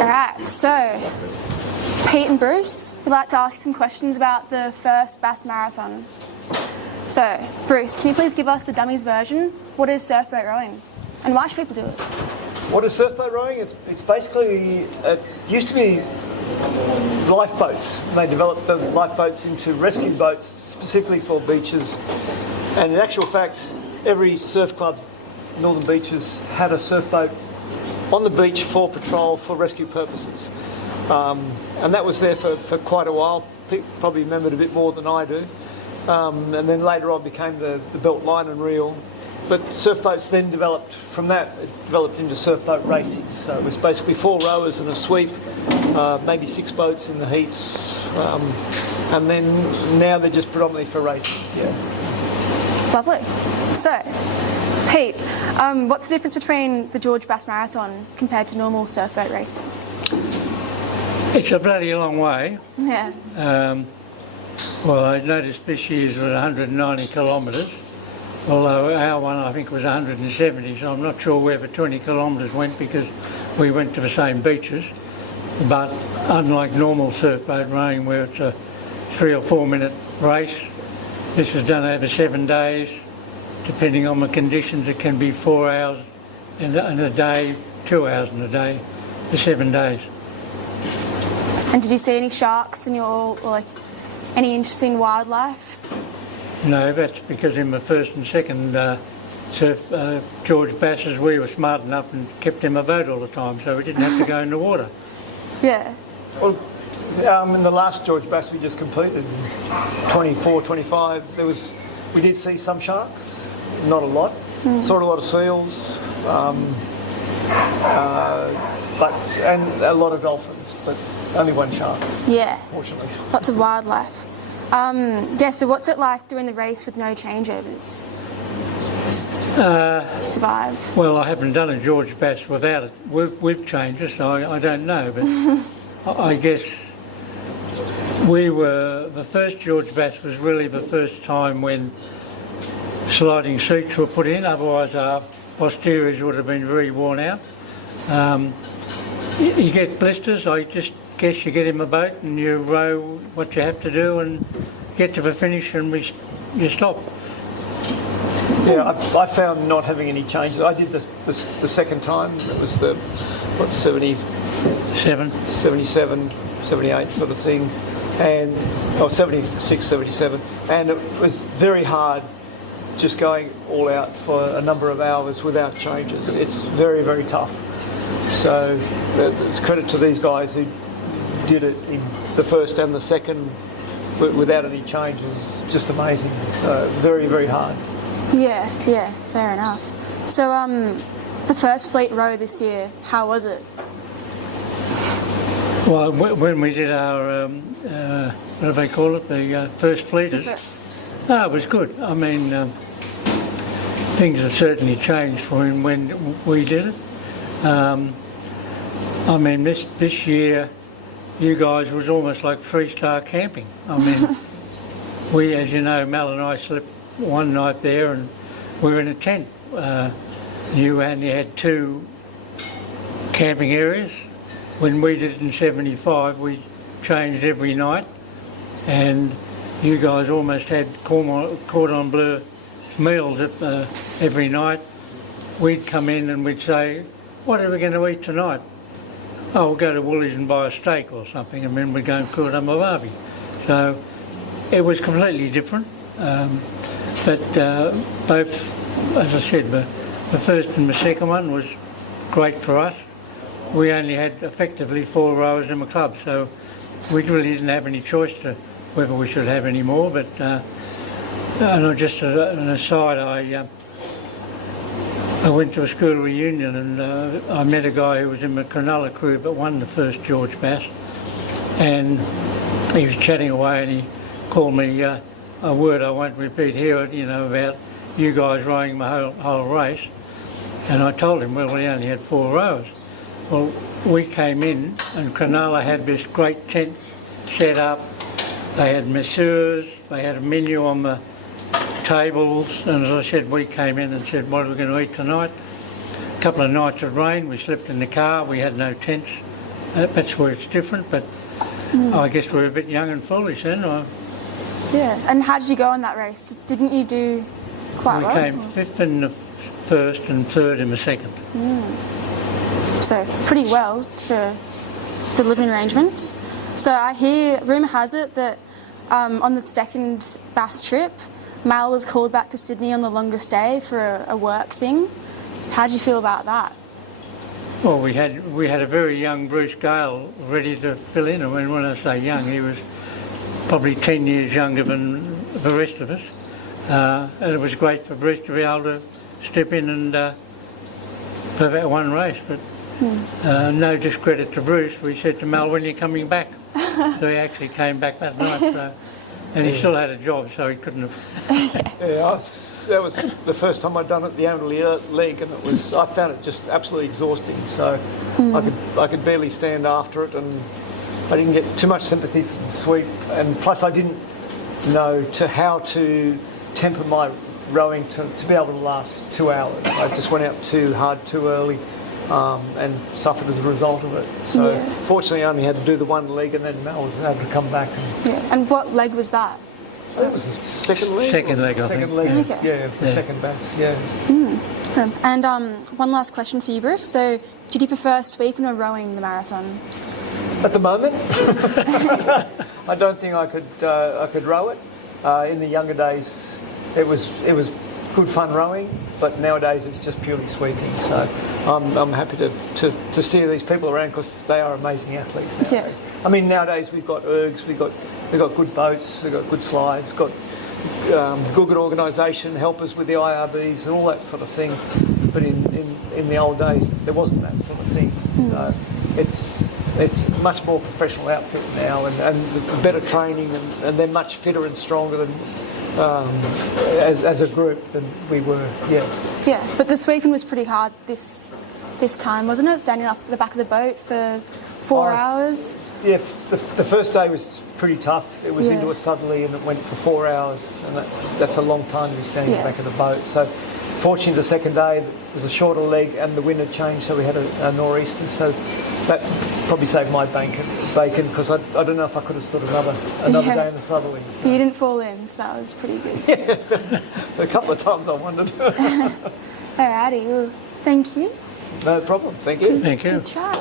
Alright, so Pete and Bruce, we'd like to ask some questions about the first Bass Marathon. So, Bruce, can you please give us the dummies version? What is surfboat rowing? And why should people do it? What is surfboat rowing? It's basically, it used to be lifeboats. They developed the lifeboats into rescue boats specifically for beaches. And in actual fact, every surf club, Northern Beaches, had a surfboat on the beach for patrol for rescue purposes. And that was there for quite a while. People probably remembered a bit more than I do. And then later on became the belt line and reel. But surfboats then developed from that. It developed into surfboat racing. So it was basically 4 rowers and a sweep, maybe 6 boats in the heats, and then now they're just predominantly for racing. Yeah. Lovely. So, Pete, what's the difference between the George Bass Marathon compared to normal surfboat races? It's a bloody long way. Yeah. Well, I noticed this year's was 190 kilometres, although our one I think was 170, so I'm not sure where the 20 kilometres went because we went to the same beaches. But unlike normal surfboat rowing where it's a 3 or 4 minute race, this is done over 7 days. Depending on the conditions, it can be 4 hours in a day, 2 hours in a day, for 7 days. And did you see any sharks in your, or any interesting wildlife? No, that's because in the first and second George Basses, we were smart enough and kept in a boat all the time, so we didn't have to go in the water. Yeah. Well, in the last George Bass we just completed, 24, 25, we did see some sharks, not a lot. Saw a lot of seals, and a lot of dolphins, but only one shark. Yeah. Fortunately. Lots of wildlife. Yeah, so what's it like doing the race with no changeovers? Survive? Well, I haven't done a George Bass without it. We've changed it, so I don't know, but I guess the first George Bass was really the first time when sliding seats were put in, otherwise our posteriors would have been very worn out. You get blisters. I just guess you get in the boat and you row what you have to do and get to the finish and you stop. Yeah, I found not having any changes. I did the second time. It was the 77, 78 sort of thing, and 76, 77, and it was very hard just going all out for a number of hours without changes. It's very, very tough. So it's credit to these guys who did it in the first and the second without any changes. Just amazing. So very, very hard. Yeah, fair enough. So the first fleet row this year, how was it? Well, when we did our, what do they call it, the first fleeters, it was good. I mean, things have certainly changed for him when we did it. I mean, this year, you guys was almost like 3-star camping. I mean, we, as you know, Mel and I slept one night there and we were in a tent. You only had 2 camping areas. When we did it in 75, we changed every night, and you guys almost had cordon bleu meals every night. We'd come in and we'd say, what are we going to eat tonight? Oh, we'll go to Woolies and buy a steak or something, and then we'd go and cook it on my barbie. So it was completely different. But both, as I said, the first and the second one was great for us. We only had effectively 4 rowers in the club, so we really didn't have any choice to whether we should have any more. But and just an aside, I went to a school reunion and I met a guy who was in the Cronulla crew but won the first George Bass, and he was chatting away and he called me a word I won't repeat here, you know, about you guys rowing the whole race. And I told him, well, we only had 4 rowers. Well, we came in and Cronulla had this great tent set up. They had masseurs, they had a menu on the tables, and as I said, we came in and said, what are we going to eat tonight? a couple of nights of rain. We slept in the car. We had no tents. That's where it's different, but I guess we were a bit young and foolish then. Yeah. And how did you go on that race? Didn't you do quite We well? came fifth in the first and third in the second. So pretty well for the living arrangements. So I hear, rumour has it that on the second bass trip, Mal was called back to Sydney on the longest day for a work thing. How did you feel about that? Well, we had a very young Bruce Gale ready to fill in. I mean, when I say young, he was probably 10 years younger than the rest of us. And it was great for Bruce to be able to step in and for that one race. But no discredit to Bruce, we said to Mal, when are you coming back? So he actually came back that night. So, and he still had a job, so he couldn't have... That was the first time I'd done it, the only leg, and I found it just absolutely exhausting. So I could barely stand after it, and I didn't get too much sympathy for the sweep. And plus, I didn't know how to temper my rowing to be able to last 2 hours. I just went out too hard, too early, and suffered as a result of it. So fortunately, I only had to do the one leg, and then Mel was able to come back. And what leg was that? That was the second leg. Second leg, I think. Second leg. Okay. Yeah, the second bass. Yeah. And one last question for you, Bruce. So, did you prefer sweeping or rowing the marathon? At the moment, I don't think I could row it. In the younger days, it was good fun rowing, but nowadays it's just purely sweeping. So I'm happy to steer these people around because they are amazing athletes nowadays. Yeah. I mean, nowadays we've got ergs, we've got good boats, we've got good slides, got good organisation, help us with the IRBs and all that sort of thing. But in the old days, there wasn't that sort of thing. So it's much more professional outfit now and better training, and they're much fitter and stronger than as a group than we were. Yes. Yeah, but the sweeping was pretty hard this time, wasn't it? Standing up at the back of the boat for 4 hours. Yeah, the first day was pretty tough. It was into a southerly and it went for 4 hours, and that's a long time to be standing at the back of the boat. So fortunately the second day was a shorter leg and the wind had changed, so we had a nor'easter, so that probably saved my bacon because I don't know if I could have stood another day in the southerly. But you didn't fall in, so that was pretty good. A couple of times I wondered. Alrighty, well, thank you. No problem, thank you. Thank you. Good chat.